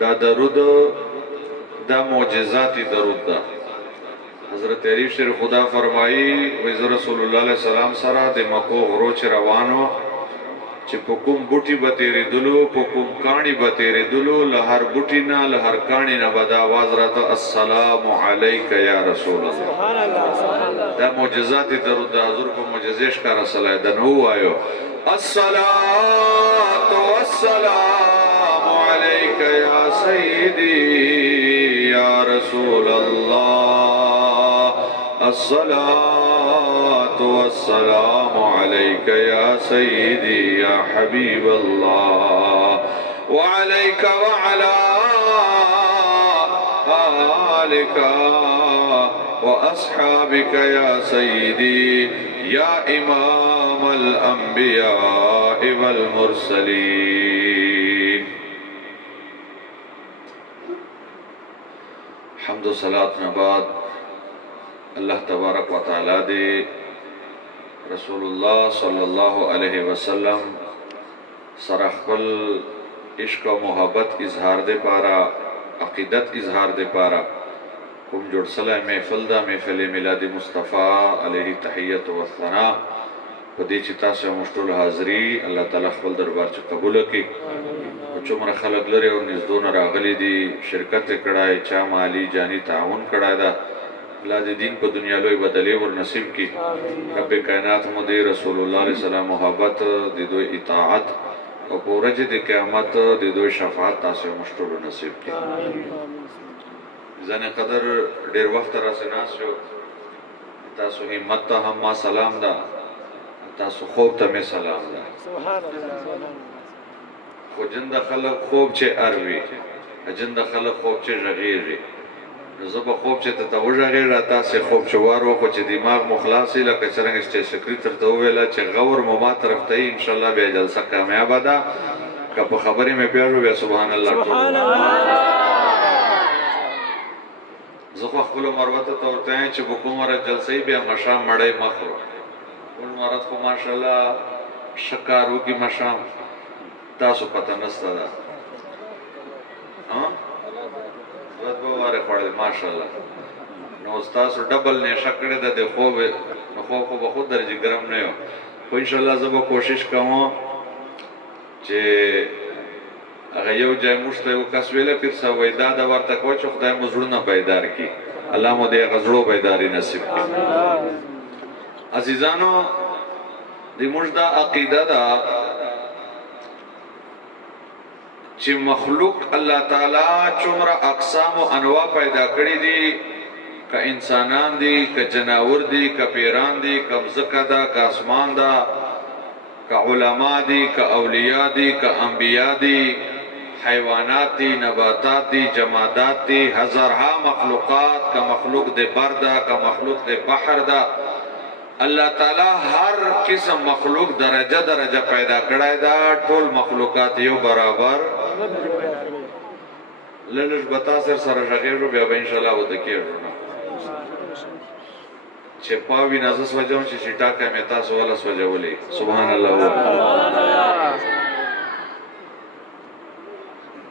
دا درود دا معجزاتی درود دا حضرت علی شیر خدا فرمایی ویز رسول اللہ علیہ السلام سره د مکو غرو چې روانو چې په کوم بوټي به تېرېدلو په کوم کاڼي به تېرېدلو له هر بوټي نه له هر کاڼي نه به دا آواز راته السلام علیک یا رسول الله. دا معجزات درود د حضور په معجزې ښکاره سلی ده. نو ووایو الصلاة والسلام علیک یا سیدی یا رسول الله. الصلاة والسلام عليك يا سيدي يا حبيب الله وعليك وعلى آلك وأصحابك يا سيدي يا إمام الأنبياء والمرسلين. حمد و صلاة نباد اللہ تبارک و تعالی دے رسول اللہ صلی اللہ علیہ وسلم سره خپل عشق و محبت اظہار دے پارا عقیدت اظہار دے پارا کوم جوړ سلی محفل دا محفل میلاد مصطفیٰ علیہ تحیت و ثنا په دې چې تاسو موږ ټول حاضري الله تعالی خپل دربار چې قبول کړي. څومره خلک لري او نږدونه راغلي دي شرکت یې کړی چا مالی جانی تعاون کړی ده اللہ دی دین پا دنیا لوی بدلی ور نصیب کی. رب کائنات مو دی رسول اللہ علیہ السلام محبت دی دوی اطاعت او پورج دی قیامت دی دوی شفاعت تاسو مشتول نصیب کی. زن قدر دیر وقت را سناسو تاسو حمد تا ہم ما سلام دا تاسو خوب تا میں سلام دا. خو جند خلق خوب چه اروی جند خلق خوب چه غغیری زبا خوب چې ته وژغې را تاسې خوب چې وار وخو چې دماغ مو خلاصي لکه څرنګه چې سکري درته وویله چې غور مو ما طرف ته یي انشاءالله بیا جلسه کامیابه ده. که په خبرې مې پیژو بیا سبحان الله زه خو خپلو مروته ته ورته وایم چې په کوم ورځ جلسه یي بیا مشام مړی مه خورو. ټول مرض خو ماشاءالله ښه کار وکړي مشام تاسو پته نسته ده بد بواره خوړل ماشاءالله. نو تاسو ډبل نشه کړې ده د خوب نو خوب خو به خود درجه ګرم نه یو خو انشاءالله زه به کوشش کوم چې هغه یو ځای موږ ته یو کس ویله پیر صاحب وایي دا د ورته کوه چې خدای مو زړونه بیدار کړي. الله مو د هغه زړو بیداري نصیب کړي. عزیزانو د موږ دا عقیده ده چې مخلوق الله تعالی څومره اقسام او انواع پیدا کړی دي که انسانان دي که جناور دي که پیران دي که مځکه ده که اسمان ده که علما دي که اولیاء دي که انبیاء دي حیوانات دي نباتات دي جمادات دي هزارها مخلوقات که مخلوق د بر ده که مخلوق د بحر ده. اللہ تعالی ہر قسم مخلوق درجہ درجہ پیدا کړای دا ټول مخلوقات یو برابر لږ بتا سره غږیږي بیا به ان شاء الله وته کېږي چې پاوی نازس وجو چې شټا کا متا سو ولا سوجولې سبحان الله.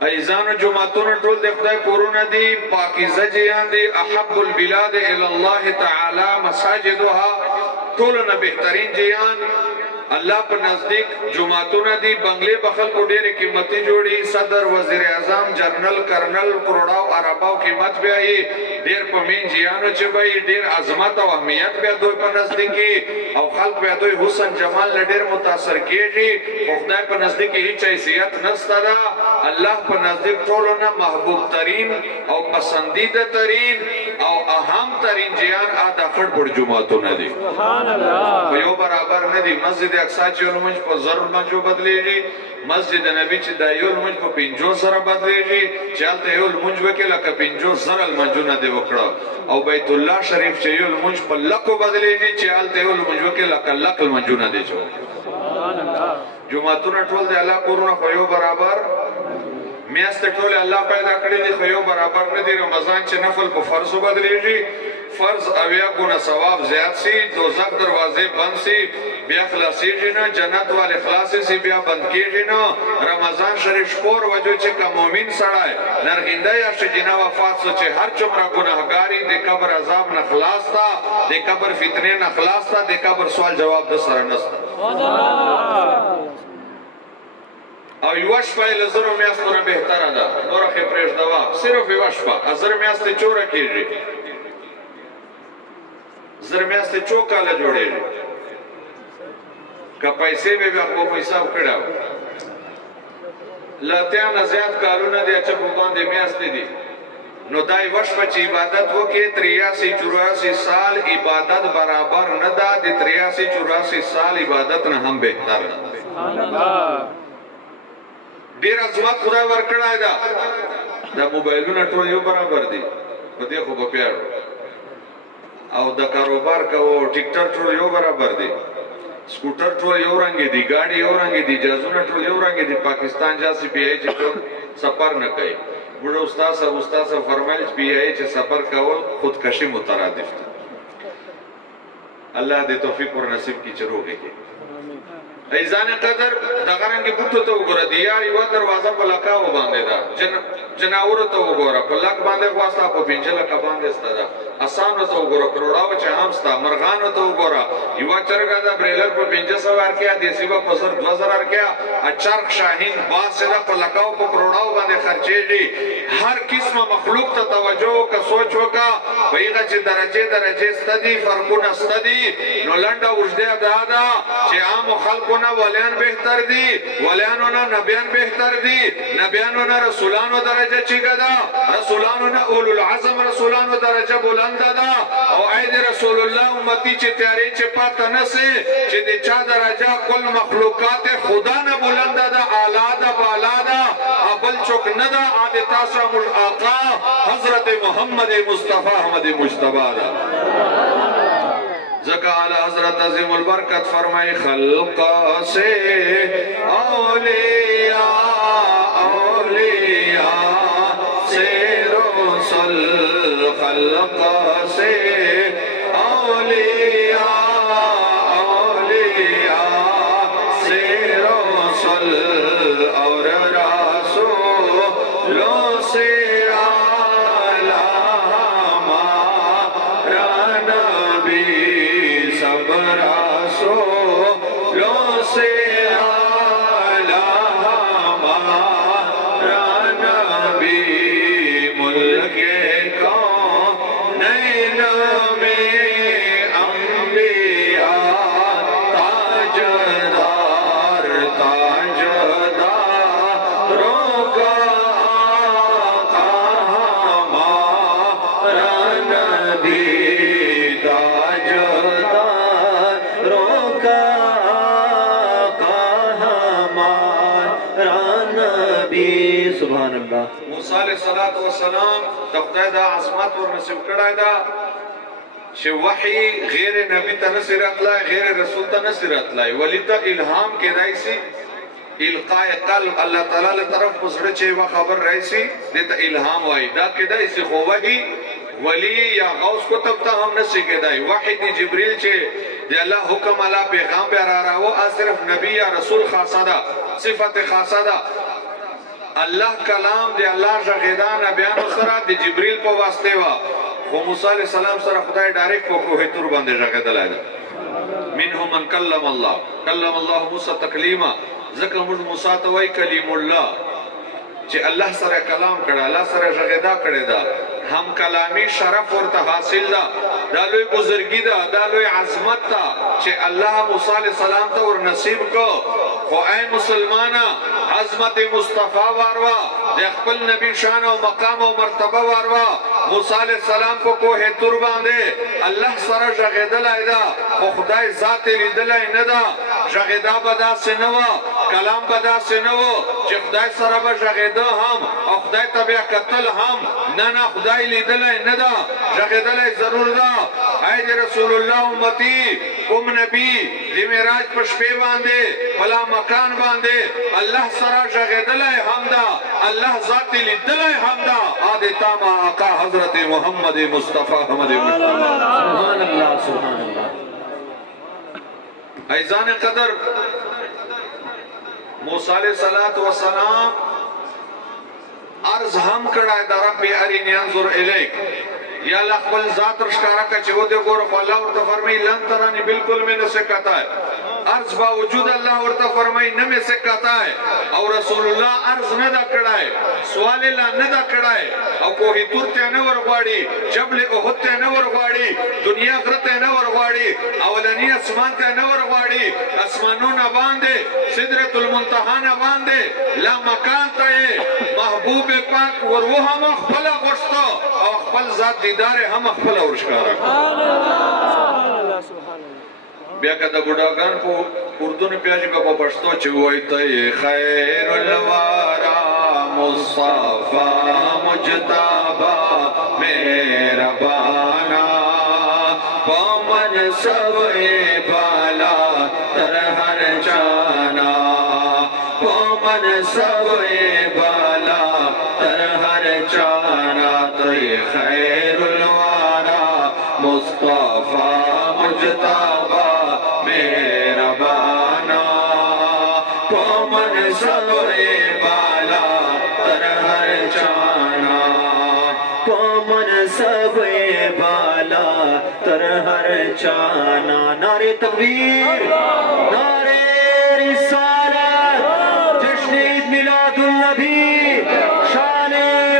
ایزان جمعتون ټول د خدای کورونه دي پاکیزه جیان دي احب البلاد الى الله تعالی مساجدها ټولو نه بهترین جیان الله په نزدیک جمعتونه دي بنگلې بخل کو ډېرې قیمتي جوړي صدر وزیر اعظم جنرال کرنل کروڑاو عرباو قیمت بیا یې ډېر په مین جیانو چې به ډېر عظمت او اهمیت بیا دوی په نزدیکي او خلق بیا دوی حسن جمال له ډېر متاثر کېږي. خو خدای په نزدیکي هیڅ حیثیت نشته ده. الله په نزدیک ټولو نه محبوب ترین او پسندیده ترین او اهم ترین جیان دا خړ پړ جمعتونه دي. په یو برابر نه دي. مسجد اقصی چې لمونځ په زر منجو بدلېږي مسجد نبی چې دا یو لمونځ په 50 سره بدلېږي چې هلته یو لمونځ وکړي لکه 50 زره لمونځونه دې وکړه او بیت الله شریف چې یو لمونځ په لکو بدلېږي چې هلته یو لمونځ وکړي لکه لک لمونځونه دې جوړ. جمعتونه ټول د الله کورونه خو یو برابر میاشتې ټولې الله پیدا کړې دي خو یو برابر نه دي. رمضان چې نفل په فرضو بدلېږي فرض اویا گنا ثواب زیاد سی دوزخ دروازے بند سی بیا خلاصیږي نه جنت والے خلاصې سي بیا بند کېږي نه رمضان شریف شپور وجو چې کا مؤمن سړی نرغنده یا شجنا وفات سو چې هر څومره ګناهګاری د قبر عذاب نه خلاص تا د قبر فتنې نه خلاص تا د قبر سوال جواب د سره نسته او یو شپه له زرو میاشتو نه بهتره ده نوره خې پرېږدوه صرف یوه شپه زر میاشتې چوره کېږي زر میاشتې څو کاله جوړېږي که پیسې به بیا خو مو حساب کړی له اتیا نه زیات کالونه دي چې په باندې میاشتې دي نو دا یوه شپه چې عبادت وکړې 83-84 سال عبادت برابر نه ده د 83-84 سال عبادت نه هم بهتر ده ډېر عظمت خدای ورکړی ده دا موبایلونه ټول یو برابر دي په دې خو به پیاړو او د کاروبار کوو ټیکټر ټول یو برابر دي سکوټر ټول یو رنګې دي ګاډي یو رنګې دي جهازونه ټول یو رنګې دي پاکستان جاسې پی آی چې سفر نه کوي بوډا استاد صاحب فرمایل پی آی چې سفر کول خودکشي مترادف ده الله دې توفیق ور نصیب کی چروږي ایزان قدر دغه رنګ بوټو ته وګوره دی یا یو دروازه په لکاو باندې ده جناور ته وګوره په لک باندې واسطه په پنځله کا باندې ستدا اسانو ته وګوره کروڑاو چې هم ستا مرغانو ته وګوره یو چرګا دا بریلر په 500 ورکیا دیسی په 2000 ورکیا اچارک شاهین باسه په لکاو په کروڑاو باندې خرچېږي هر قسمه مخلوق ته توجه کا سوچ وکا ویغه چې درجه ستدي فرقونه ستدي نو لنډه وجده دادا چې عام خلق ولیان بهتر دی ولیانو نه نبیان بهتر دی نبیانو نه رسولانو درجه چیګه ده رسولانو نه اولو العزم رسولانو درجه بلند ده او اې رسول الله امتی چې تیاری چې پاتہ نه سي چې د چا درجه کل مخلوقات خدا نه بلند ده اعلی ده بالا ده ابل چوک نه ده ا تاسو آقا حضرت محمد مصطفی احمد مجتبی ده زکا علی حضرت عظیم البرکت فرمائی خلق سے اولیاء سے رسل خلق سے اولیاء سے رسل اور رسولوں سے موسی علیہ الصلوۃ والسلام د خدای د عظمت ور نصیب کړای دا چې وحی غیر نبی ته نصرت لای غیر رسول ته نصرت لای ولی ته الهام کېدای سي القاء قلب الله تعالی له طرف پسړه چې وا خبر راشي دته الهام وای دا کېدای سي خو وحی ولی یا غوث کتب ته هم نشي کېدای وحی دی جبرئیل چې د الله حکم الله پیغام به را راو صرف نبی یا رسول خاصه ده صفت خاصه ده الله کلام دی الله ژغیدان بیان سره د جبرئیل په واسطه وا خو موسی علیہ السلام سره خدای ډایرکټ په کوه تور باندې ژغیدلای منهم من کلم الله موسی تکلیما ځکه موږ موسی ته وای کلیم الله چې الله سره کلام کړه الله سره ژغیدا کړه دا هم کلامی شرف ورته حاصل ده دا لوی بزرګی ده دا لوی عظمت ده چې الله موسی علیہ السلام ته ور نصیب کو خو اے مسلمانا عظمت مصطفی واروا د خپل نبی شان او مقام او مرتبه واروا موسی علیہ السلام په کوه تور باندې الله سره ژغیدل ایدا خو خدای ذات لیدل نه ده ژغیدا بدا سينوا کلام بدا سينوا چې خدای سره به ژغیدا هم او خدای تبع قتل هم نه خدای لیدل نه ده ژغیدل ضرور ده اے رسول الله امتی کوم نبی د معراج په شپه باندې بلا مکان باندې الله سره ژغیدل هم ده الله ذات لیدل هم ده ا د تاما آقا حضرت محمد مصطفی احمد مجتبی سبحان الله ایزان قدر موسی علیہ الصلوۃ والسلام عرض هم کړه د رب ارینی انظر الیک یا الله خپل ذات رشکارا کا چې و دې ګور الله ورته فرمایي لن ترانی بالکل میں نے سے کہتا ہے عرض باوجود الله ورته فرمایي نه میں سے کہتا ہے او رسول الله عرض نه دا کړه ہے سوال الله نه دا کړه ہے او کوه تور ته نه ورغواړي جبل احد ته نه ورغواړي دنیا غرته نه ورغواړي اولنی اسمان ته نه ورغواړي اسمانونه باندې سدرۃ المنتهى نه باندې لا مکان ته محبوب پاک ورو هم خپل غوښتو او خپل ذات دیدار هم خپل ورشکاره بیا کدا ګډاګان په اردو نه پیاجي په پښتو چې وای ته خیر الورا مصطفی مجتبا مهربانا پمن سب بالا تر هر جانا پمن سب بالا تر هر جانا ته خیر الورا مصطفی مجتبا مهربانا پمن سب بالا تر هر جانا پمن سب بالا تر هر جانا نعرے تکبیر نعرے رسالت جشن عید میلاد النبی شان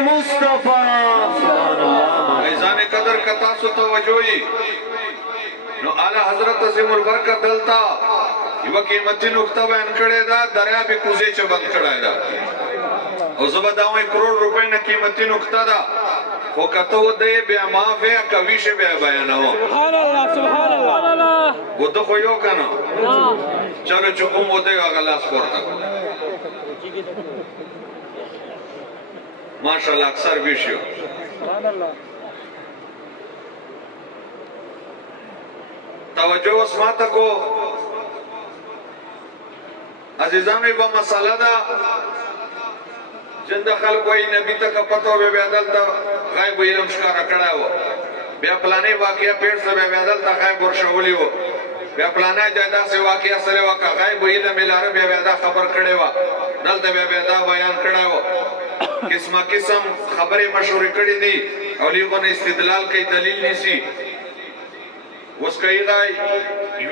مصطفیٰ ایزان قدر کتا سو توجوئی نو اعلی حضرت عظیم البرکت دلتا یو قیمتی نقطہ بیان کړی دا دریابی کوزے چه بند کړی دا او زبا داوی کروڑ روپے نا قیمتی نقطہ دا خو کتو دے بیا مافی کویش بیا بیانو سبحان اللہ سبحان اللہ وہ دو خویو کنو چلو چکم وہ دے اغلاس پورتا ماشاءاللہ اکثر بیشیو سبحان اللہ توجہ اسماتا کو عزیزانی با مسئلہ دا جند خلق وی نبی تک پتو بے بیدل تا غیب علم شکارا کڑا ہو بیا پلانے واقعہ پیڑ سے بے بیدل تا غیب ورشولی ہو بیا پلانے جائدہ سے واقعہ سلے وکا غیب علم الارے بے بیدہ خبر کڑے ہو دل تا بے بیدہ بیان کڑا ہو قسم قسم خبری مشہوری کڑی دی اولیقوں نے استدلال کئی دلیل نیسی اس کئی غائی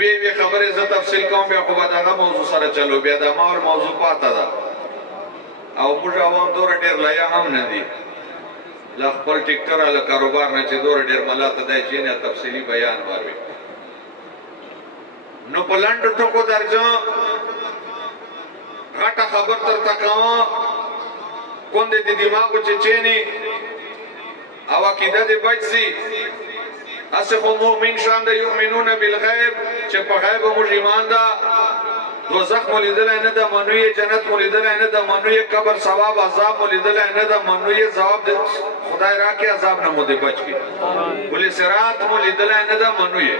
یہ خبر ز تفصیل کوم بیا خو دا موضوع سره چلو بیا دا ما اور موضوع پاتا دا او موږ عوام دور ډیر لایا هم نه دي لا خپل ټیکټر له کاروبار نه چې دور ډیر ملاته دی چې نه تفصیلی بیان وروي نو پلانټ ټکو درځه غټه خبر تر تکاو کوندې د دماغ چې چيني او عقیده دې بچي اسخو مومن شان د یؤمنون بالغیب چې په غیب موږ ایمان دا دوزخ مولیدل نه د منوی جنت مولیدل نه د منوی قبر ثواب عذاب مولیدل نه د منوی ثواب خدای راکې عذاب نه مو دې بچ کی ولې صراط مولیدل نه د منوی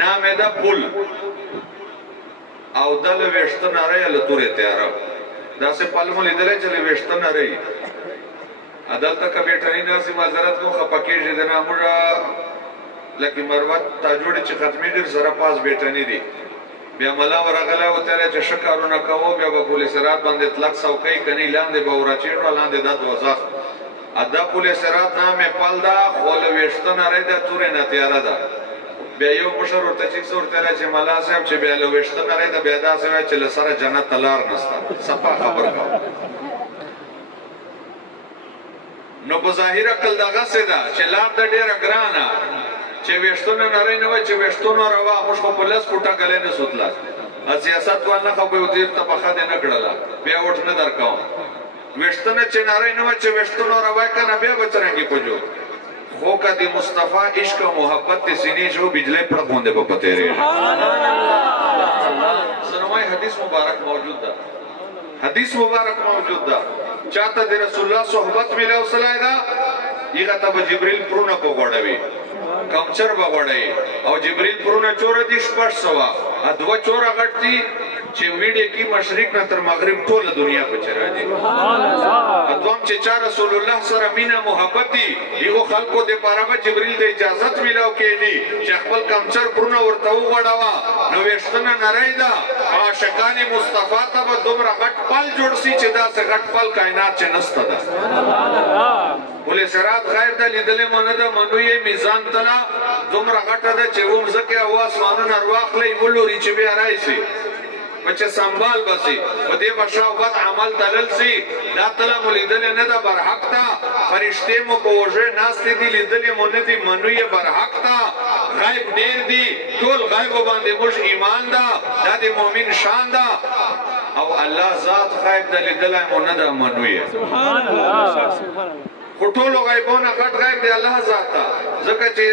نام دا پل او دل وشت ناره له تورې تیار دا سه پل مولیدل چې له وشت ناره عدالت کا بیٹھنی نه سي معذرت کو خپکیږي د نامړه لکه مروت تاجوړ چې ختمي ډیر سره پاس بیٹنی دي بیا ملا ورغلا و تیرې چې شکارونه کوو بیا په پولیس رات باندې اطلاق څوکۍ کني لاندې به ورچېړو لاندې د دوزخ ادا پولیس رات نامه پالدا خول وشتن لري د تورې نه تیار ده بیا یو مشر ورته چې څورته چې ملا صاحب چې بیا له وشتن لري د بیا داسې چې لسره جنت تلار نستا صفه خبر کا نو په ظاهر عقل دغه سدا چې لار د ډیره ګرانه چې وشتونه نری نه و چې وشتونه روا موږ په پولیس کوټه غلې نه سوتلا سیاست ونه خو به وزیر ته بخا دې نه کړلا بیا وټ نه درکاو وشتونه چې نری نه و چې وشتونه روا کنه بیا بچرانګي پجو خو کدي مصطفی عشق او محبت ته سینې جو بجلی پړ باندې په پته لري سنوي حدیث مبارک موجود ده حدیث مبارک موجود ده چاته د رسول الله صحبت ملو صلی دا یغه ته جبرئیل پرونه په غوړوي کمچر بغوړی او جبرئیل پرونه چور دي شپږ سوا ادو چور غټي چې ویډه کې مشرق نه تر مغرب ټول دنیا په چر دي ادم چې چا رسول الله سره مینا محبت دي یو خلکو د پاره جبريل ته اجازه ملاو کېدی چې خپل کمچر پرونه ورته وغړاوه نو وشتنه نریدا عاشقان مصطفی ته به دومره غټ پل جوړ سي چې دا څه غټ پل کائنات چې نسته ده ولې سرات خیر د لیدلې مونږ د منوي میزان تلا دومره غټه ده چې ووم زکه هوا اسمانونه ارواخلې ولوري چې بیا راځي بچه سنبال بسی و دی بشاو بد عمل دلل سی دا تلا ملیدل نه دا برحق تا فرشتے مو پوجه ناستی دی لیدل مو ندی منوی برحق تا غیب دیر دی طول غیب بانده مش ایمان دا دا دی مومن شان دا او اللہ ذات غیب دا لیدل مو ندا منوی سبحان الله سبحان الله خټولو غیبونه غټ غیب دی الله ذات تا ځکه چې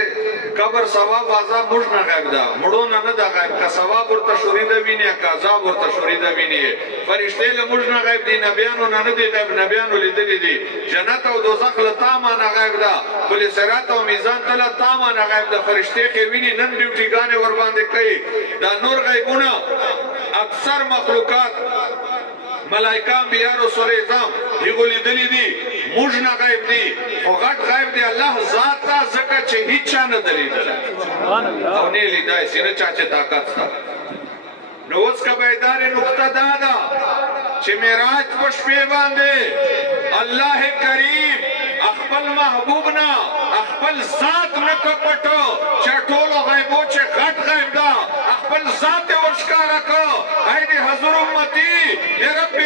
قبر ثواب عذاب موږ نه غیب دا مړونه نه دا غیب کا ثواب ورته شوریده ویني کا عذاب ورته شوریده ویني فرشته له موږ نه غیب دي نبیانو نه دی غیب نبیانو لیدل دي جنت او دوزخ له تامه نه غیب دا کله صراط او میزان تل تامه نه غیب دا فرشته کې ویني نن ډیوټي ګانې ور باندې کوي دا نور غیبونه اکثر مخلوقات ملائکه انبیاء رسول اعظم یغو لیدلی دي موږ نه غیب دي او غټ غیب دی الله ذات تا زکه چې هیڅ نه دلیدل او نه لیدای سینه چا چې طاقت تا نو اوس کا بیدار نقطه دادا چې معراج په شپې باندې الله کریم خپل محبوب نه خپل ذات نه کپټو چې ټول غیبو چې غټ غیب دا خپل ذات ورشکارا کو اې دې حضور امتی یا رب